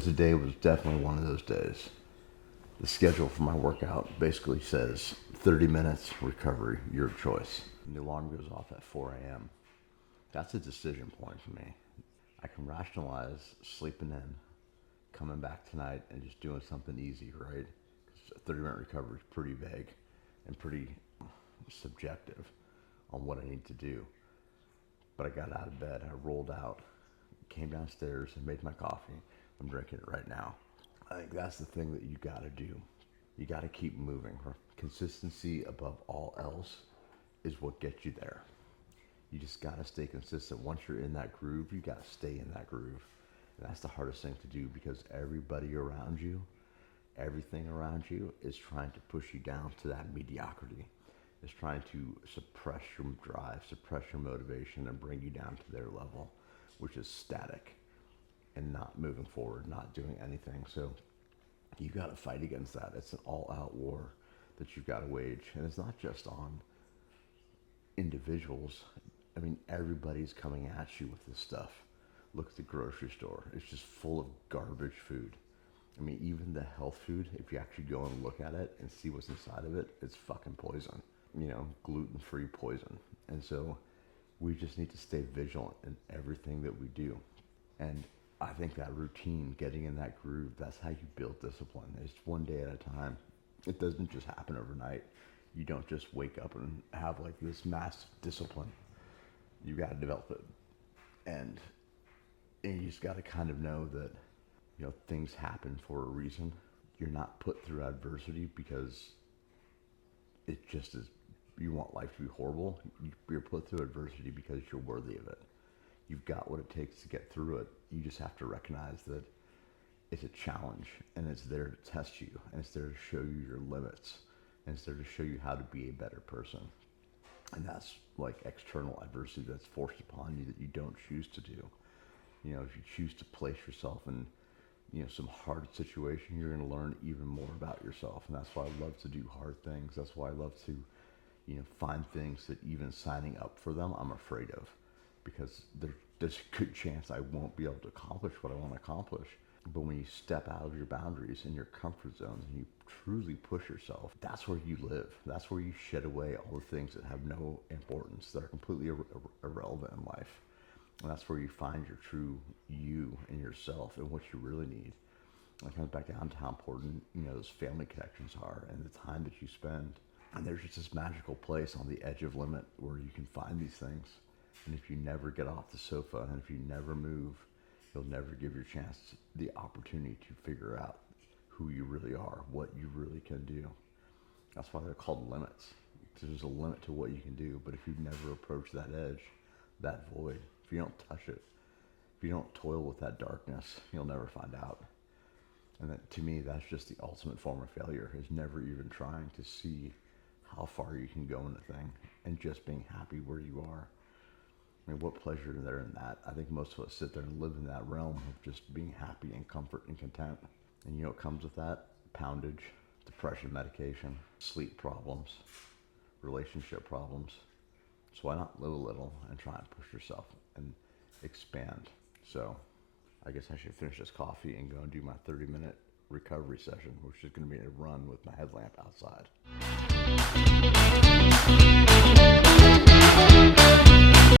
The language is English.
So today was definitely one of those days. The schedule for my workout basically says 30 minutes recovery, your choice. And the alarm goes off at 4 a.m. That's a decision point for me. I can rationalize sleeping in, coming back tonight, and just doing something easy, right? 'Cause 30-minute recovery is pretty vague and pretty subjective on what I need to do. But I got out of bed, I rolled out, came downstairs and made my coffee. I'm drinking it right now. I think that's the thing that you got to do. You got to keep moving. Consistency above all else is what gets you there. You just got to stay consistent. Once you're in that groove, you got to stay in that groove. And that's the hardest thing to do because everybody around you, everything around you is trying to push you down to that mediocrity. It's trying to suppress your drive, suppress your motivation, and bring you down to their level, which is static and not moving forward, not doing anything. So you got to fight against that. It's an all-out war that you've got to wage. And it's not just on individuals. I mean, everybody's coming at you with this stuff. Look at the grocery store. It's just full of garbage food. I mean, even the health food, if you actually go and look at it and see what's inside of it, it's fucking poison. You know, gluten-free poison. And so we just need to stay vigilant in everything that we do. And I think that routine, getting in that groove, that's how you build discipline. It's one day at a time. It doesn't just happen overnight. You don't just wake up and have like this massive discipline. You got to develop it. And you just got to kind of know that, you know, things happen for a reason. You're not put through adversity because it just is, you want life to be horrible. You're put through adversity because you're worthy of it. You've got what it takes to get through it. You just have to recognize that it's a challenge and it's there to test you and it's there to show you your limits and it's there to show you how to be a better person. And that's like external adversity that's forced upon you that you don't choose to do. You know, if you choose to place yourself in, you know, some hard situation, you're going to learn even more about yourself. And that's why I love to do hard things. That's why I love to, you know, find things that even signing up for them, I'm afraid of. Because there's a good chance I won't be able to accomplish what I want to accomplish. But when you step out of your boundaries and your comfort zones and you truly push yourself, that's where you live. That's where you shed away all the things that have no importance, that are completely irrelevant in life. And that's where you find your true you and yourself and what you really need. And it comes back down to how important, you know, those family connections are and the time that you spend. And there's just this magical place on the edge of limit where you can find these things. And if you never get off the sofa and if you never move, you'll never give your chance the opportunity to figure out who you really are, what you really can do. That's why they're called limits. There's a limit to what you can do, but if you never approach that edge, that void, if you don't touch it, if you don't toil with that darkness, you'll never find out. And that, to me, that's just the ultimate form of failure, is never even trying to see how far you can go in a thing and just being happy where you are. I mean, what pleasure is there in that? I think most of us sit there and live in that realm of just being happy and comfort and content. And you know what comes with that? Poundage, depression medication, sleep problems, relationship problems. So why not live a little and try and push yourself and expand? So I guess I should finish this coffee and go and do my 30-minute recovery session, which is going to be a run with my headlamp outside.